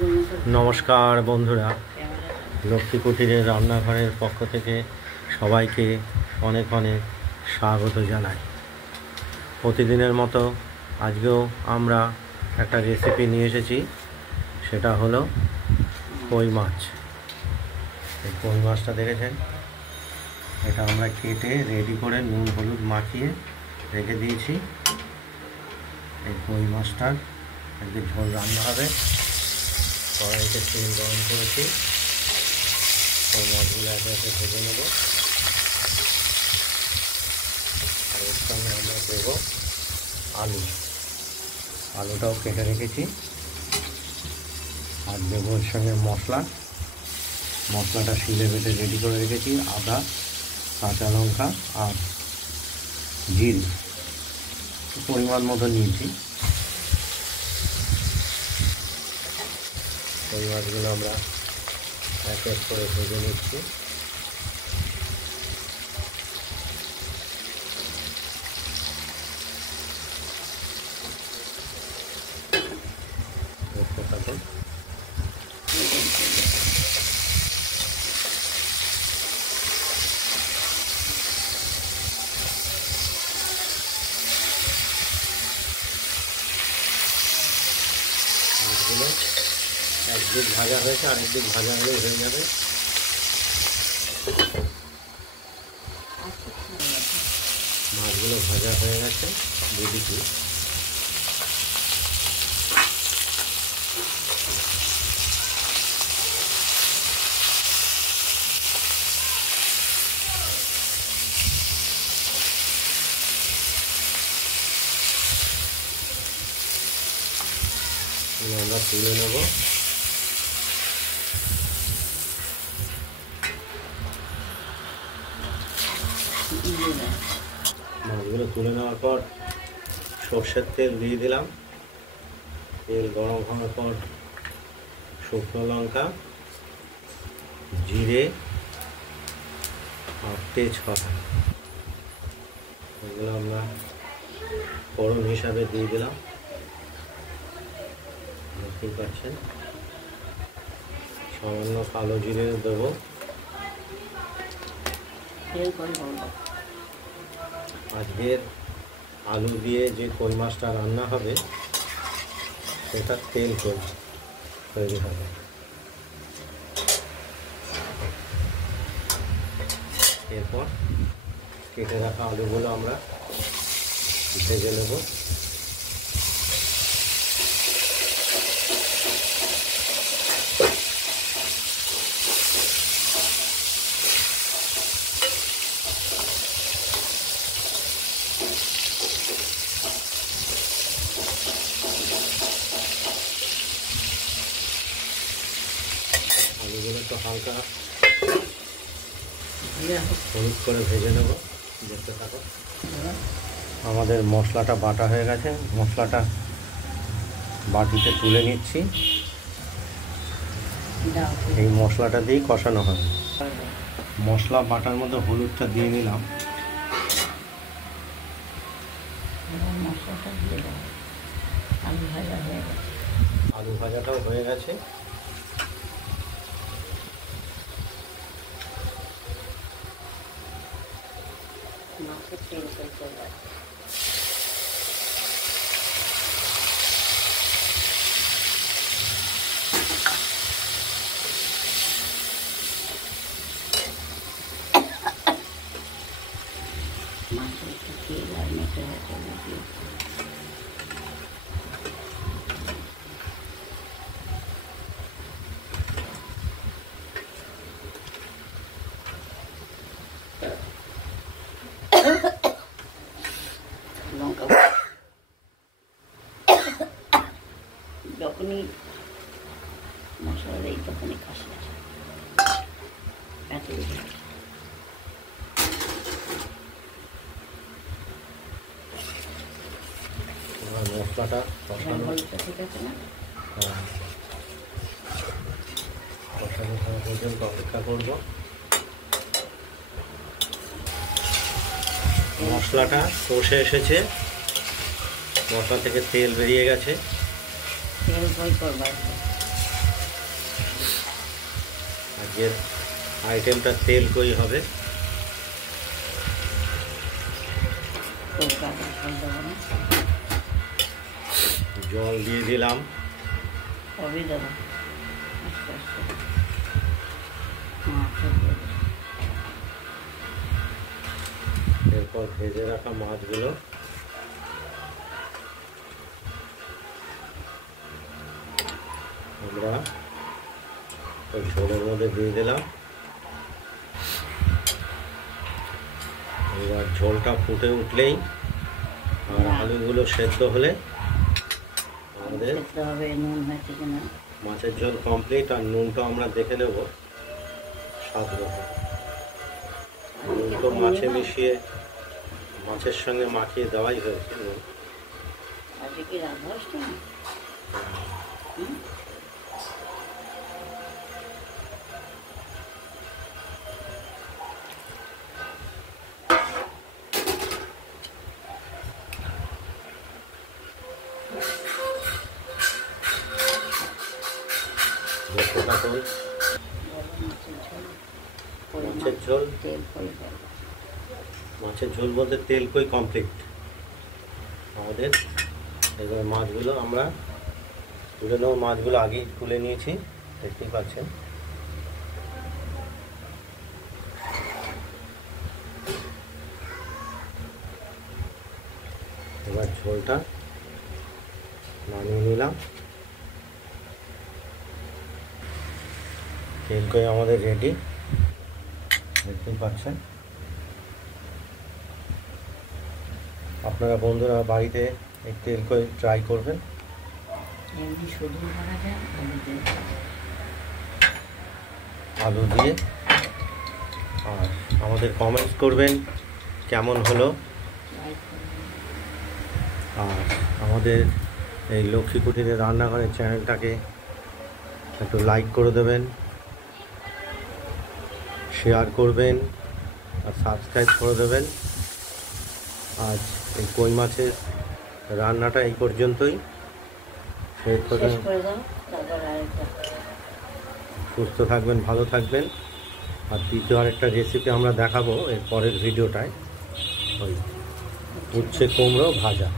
নমস্কার বন্ধুরা, লক্ষ্মী কুটিরের রান্নাঘরের পক্ষ থেকে সবাইকে অনেক অনেক স্বাগত জানাই। প্রতিদিনের মতো আজকেও আমরা একটা রেসিপি নিয়ে এসেছি, সেটা হলো কই মাছ। এই কই মাছটা দেখেছেন, এটা আমরা কেটে রেডি করে নুন হলুদ মাখিয়ে রেখে দিয়েছি। এই কই মাছটার একদিন ঝোল রান্না হবে। কড়াইতে তেল গরম করেছি, কই মাছগুলো একে একে ভেজে নেব। আর এর সঙ্গে আমরা দেব আলুটাও কেটে রেখেছি। আর দেব এর সঙ্গে মশলাটা শিলে বেটে রেডি করে রেখেছি। আদা, কাঁচা লঙ্কা আর জিরে পরিমাণ মতো নিয়েছি। কই মাছগুলো আমরা এক এক করে ভেজে নিচ্ছি। দেখতে থাকুন। মাছগুলো একদিক ভাজা হয়েছে, আরেকদিক ভাজা হলেও হয়ে যাবে। মাছগুলো ভাজা হয়ে গেছে দুদিকে। আমরা তুলে নেব। মাছগুলো তুলে নেওয়ার পর সর্ষের তেল দিয়ে দিলাম। তেল গরম হওয়ার পর শুকনো লঙ্কা, জিরে আর তেজপাতা এগুলো আমরা ফোড়ন হিসাবে দিয়ে দিলাম। দেখতেই পাচ্ছেন, সামান্য কালো জিরে দেবো। আজকের আলু দিয়ে যে কই মাছটা রান্না হবে সেটা তেল তৈরি হবে। এরপর কেটে রাখা আলুগুলো আমরা ভেজে নেব। আলুগুলো একটু হালকা হলুদ করে ভেজে নেব। দেখতে থাকো। আমাদের মশলাটা বাটা হয়ে গেছে, মশলাটা বাটিতে তুলে নিচ্ছি। এই মশলাটা দিয়েই কষানো হবে। মশলা বাটার মধ্যে হলুদটা দিয়ে নিলাম। আলু ভাজাটাও হয়ে গেছে। যখনই মশলা দেই তখনই কাশি আসে। মশলাটা কষানো ঠিক আছে না? কষানো পর্যন্ত অপেক্ষা করব। মশলাটা কষে এসেছে, মশলা থেকে তেল বেরিয়ে গেছে। তেল বই করবা আজকের আইটেমটা তেল কই হবে। জল দিয়ে দিলাম। এরপর ভেজে রাখা মাছগুলো আমরা ওই ঝোলের মধ্যে দিয়ে দিলাম। এবার ঝোলটা ফুটে উঠলেই আর আলুগুলো সেদ্ধ হলে আমাদের মাছের ঝোল কমপ্লিট। আর নুনটা আমরা দেখে নেব স্বাদ মতো। নুন তো মাছে মিশিয়ে মাছের সঙ্গে মাখিয়ে দেওয়াই হয়েছে নুন। মাছের ঝোল বলতে তেল কই কমপ্লিট আমাদের। এবার মাছগুলো আমরা তুলে নেব। মাছগুলো আগেই তুলে নিয়েছি, দেখতেই পাচ্ছেন। এবার ঝোলটা নামিয়ে নিলাম। তেল কই আমাদের রেডি, দেখতেই পাচ্ছেন। আপনারা বন্ধুরা বাড়িতে এই তেল কই ট্রাই করবেন। আলু দিয়ে। আর আমাদের কমেন্টস করবেন কেমন হলো। আর আমাদের এই লক্ষ্মী কুটিরের রান্নাঘরের চ্যানেলটাকে একটু লাইক করে দেবেন, শেয়ার করবেন আর সাবস্ক্রাইব করে দেবেন। আজ এই কই মাছের রান্নাটা এই পর্যন্তই। সুস্থ থাকবেন, ভালো থাকবেন। আর দ্বিতীয় আরেকটা রেসিপি আমরা দেখাবো এর পরের ভিডিওটায়, ওই উচ্ছে কুমড়ো ভাজা।